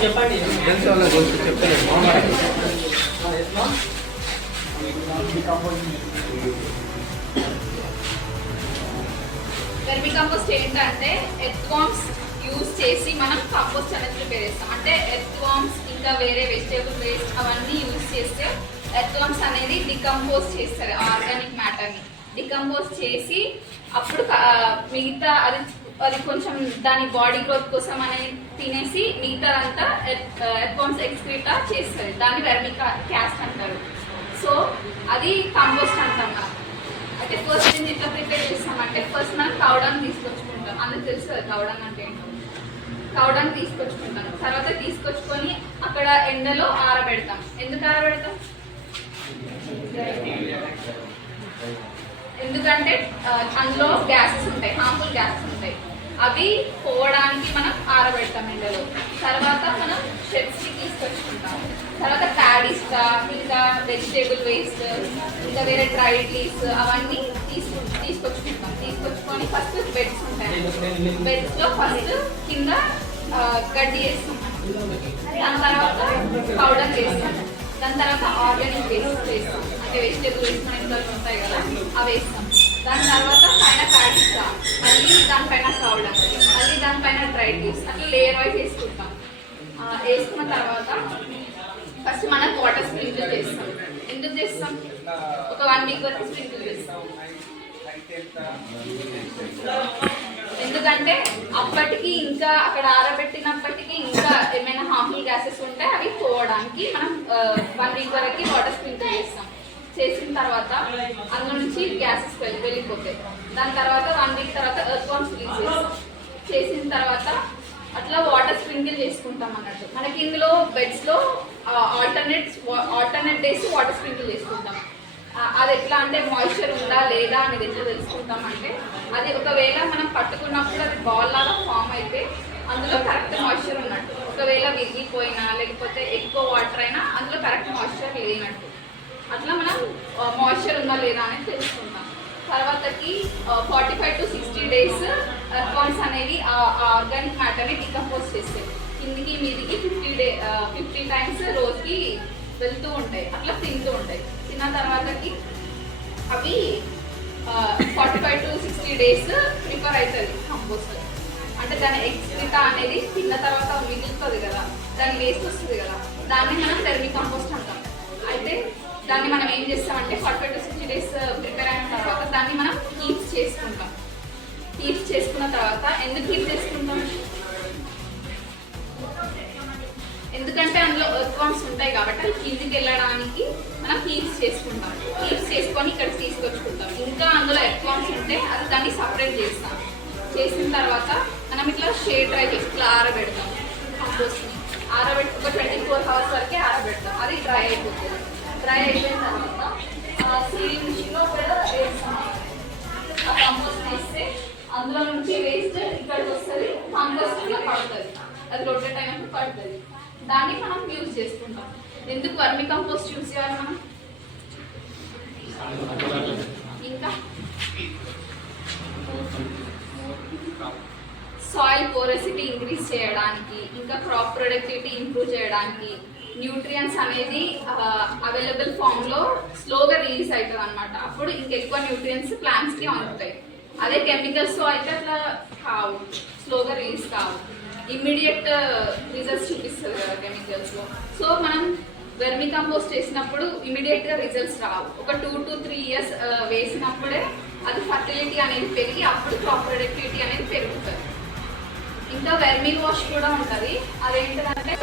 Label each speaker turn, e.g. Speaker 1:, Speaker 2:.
Speaker 1: చెప్పండి
Speaker 2: vermicompost ఏంటంటే earth worms use చేసి మనం కంపోస్ట్ అనేది ప్రిపేర్ చేస్తాం. అంటే ఎర్త్ వామ్స్ ఇంకా వేరే వెజిటేబుల్ వేస్ట్ అవన్నీ యూజ్ చేస్తే ఎర్త్ వామ్స్ అనేది డికంపోజ్ చేస్తారు ఆర్గానిక్ మ్యాటర్ని డికంపోజ్ చేసి అప్పుడు మిగతా అది అది కొంచెం దాని బాడీ గ్రోత్ కోసం అనేది తినేసి మిగతాదంతా ఎర్త్ వామ్స్ ఎక్స్క్రీటా చేస్తుంది. దాన్ని వెర్మి క్యాస్ట్ అంటారు. సో అది కంపోస్ట్ అంటాం అయితే ఫస్ట్ నేను ఇట్లా ప్రిపేర్ చేస్తామంటే ఫస్ట్ మనం కౌడాన్ని తీసుకొచ్చుకుంటాం. అందరికి తెలుస్తుంది కదా కౌడాన్ అంటే ఏంటో. కౌడాన్ని తీసుకొచ్చుకుంటాం. తర్వాత తీసుకొచ్చుకొని అక్కడ ఎండలో ఆరబెడతాం. ఎందుకు ఆరబెడతాం? ఎందుకంటే అందులో గ్యాసెస్ ఉంటాయి. హార్మ్ఫుల్ గ్యాసెస్ ఉంటాయి. అవి పోవడానికి మనం ఆరబెడతాం ఎండలో తర్వాత మనం షెడ్స్కి తీసుకొచ్చుకుంటాం. తర్వాత ప్యాడీస్గా ఇంకా వెజిటేబుల్ వేస్ట్ ఇంకా వేరే డ్రైడ్ లీవ్స్ అవన్నీ తీసుకు తీసుకొచ్చుకుంటాం. తీసుకొచ్చుకొని ఫస్ట్ బెడ్స్ ఉంటాయి. బెడ్స్లో ఫస్ట్ కింద గడ్డి వేస్తాం. దాని తర్వాత పౌడర్ వేస్తాం. దాని తర్వాత ఆర్గానిక్ వేస్ట్ వేస్తాం. అంటే వెజిటేబుల్ వేస్ట్ మన ఇంట్లో ఉంటాయి కదా అవి వేస్తాం. దాని తర్వాత పైన ప్యాడిస్తా మళ్ళీ దానిపైన పౌడర్ మళ్ళీ దానిపైన డ్రై లీవ్స్ అట్లా లేయర్ వైజ్ వేసుకుంటాం. వేసుకున్న తర్వాత ఫస్ట్ మనం వాటర్ స్ప్రింకిల్ చేస్తాం. ఎందుకు చేస్తాం? ఒక వన్ వీక్ వరకు స్ప్రింకిల్ చేస్తాం. ఎందుకంటే అప్పటికి ఇంకా అక్కడ ఆరబెట్టినప్పటికీ ఇంకా ఏమైనా హార్మ్ఫుల్ గ్యాసెస్ ఉంటే అవి పోవడానికి మనం వన్ వీక్ వరకు వాటర్ స్ప్రింకిల్ చేస్తాం. చేసిన తర్వాత అందులో నుంచి గ్యాసెస్ వెళ్ళి వెళ్ళిపోతాయి. దాని తర్వాత వన్ వీక్ తర్వాత ఎర్త్ వామ్స్ రిలీజ్ చేసిన తర్వాత అట్లా వాటర్ స్ప్రింకిల్ చేసుకుంటాం అన్నట్టు. మనకి ఇందులో బెడ్స్లో alternate alternate days water sprinkle చేసుకుంటాం. అది ఎట్లా అంటే మాయిశ్చర్ ఉందా లేదా అనేది ఎట్లా తెలుసుకుంటాం అంటే అది ఒకవేళ మనం పట్టుకున్నప్పుడు అది బాల్ లాగా ఫామ్ అయితే అందులో కరెక్ట్ మాయిశ్చర్ ఉన్నట్టు. ఒకవేళ విరిగిపోయినా లేకపోతే ఎక్కువ వాటర్ అయినా అందులో కరెక్ట్ మాయిశ్చర్ లేనట్టు. అట్లా మనం మాయిశ్చర్ ఉందా లేదా అనేది తెలుసుకుంటాం తర్వాతకి forty five to sixty days earthworms అనేవి ఆ ఆర్గానిక్ మ్యాటర్ని డికంపోజ్ చేస్తాయి కిందికి మీదికి ఫిఫ్టీ డే ఫిఫ్టీ టైమ్స్ రోజుకి వెళ్తూ ఉంటాయి. అట్లా తింటూ ఉంటాయి. తిన్న తర్వాతకి అవి forty five to sixty days prepare అవుతుంది కంపోస్ట్ అంటే దాని ఎక్స్ట్రిటా అనేది తిన్న తర్వాత మిగులుతుంది కదా దాని వేస్ట్ వస్తుంది కదా దాన్ని మనం తెర్మి కంపోస్ట్ అంటాం. అయితే దాన్ని మనం ఏం చేస్తామంటే forty to sixty days prepare అయిన తర్వాత దాన్ని మనం హీట్ చేసుకుంటాం. కీప్స్ చేసుకున్న తర్వాత ఎందుకు హీట్ చేసుకుంటాం? ఎందుకంటే అందులో ఎర్త్వామ్స్ ఉంటాయి కాబట్టి అవి కిందికి వెళ్ళడానికి మనం హీల్స్ చేసుకుంటాం. హీల్స్ చేసుకొని ఇక్కడ తీసుకొచ్చుకుంటాం. ఇంకా అందులో ఎర్త్వామ్స్ ఉంటే అది దాన్ని సపరేట్ చేస్తాం. చేసిన తర్వాత మనం ఇట్లా షేడ్ డ్రై చేసి ఇట్లా ఆరబెడతాం. కంపోస్ట్ని ఆరబెట్టి ఒక ట్వంటీ ఫోర్ అవర్స్ వరకే ఆరబెడతాం. అది డ్రై అయిపోతుంది. డ్రై అయిపోయిన తర్వాత సీలింగ్ కూడా వేస్తాం ఆ కంపోస్ట్ వేస్తే అందులో నుంచి వేస్ట్ ఇక్కడికి వస్తుంది కంపోస్ట్ కూడా పడుతుంది. అది రొటేట్ టైంకి పడుతుంది. దాన్ని మనం యూజ్ చేసుకుంటాం. ఎందుకు వర్మి కంపోస్ట్ యూజ్ చేయాలి మనం? ఇంకా? సాయిల్ పోరసిటీ ఇంక్రీజ్ చేయడానికి ఇంకా క్రాప్ ప్రొడక్టివిటీ ఇంప్రూవ్ చేయడానికి న్యూట్రియన్స్ అనేది అవైలబుల్ ఫామ్లో స్లోగా రిలీజ్ అవుతుంది అనమాట అప్పుడు ఇంకెక్కువ న్యూట్రియన్స్ ప్లాంట్స్కి అందుతాయి. అదే కెమికల్స్తో అయితే అట్లా కావు స్లోగా రిలీజ్ కావు. ఇమ్మీడియట్ రిజల్ట్స్ చూపిస్తుంది కదా కెమికల్స్లో సో మనం వెర్మి కంపోస్ట్ చేసినప్పుడు ఇమీడియట్గా రిజల్ట్స్ రావు. ఒక టూ టు త్రీ ఇయర్స్ వేసినప్పుడే అది ఫర్టిలిటీ అనేది పెరిగి అప్పుడు క్రాప్ ప్రొడక్టివిటీ అనేది పెరుగుతుంది. ఇంకా వెర్మి వాష్ కూడా ఉంటుంది. అదేంటంటే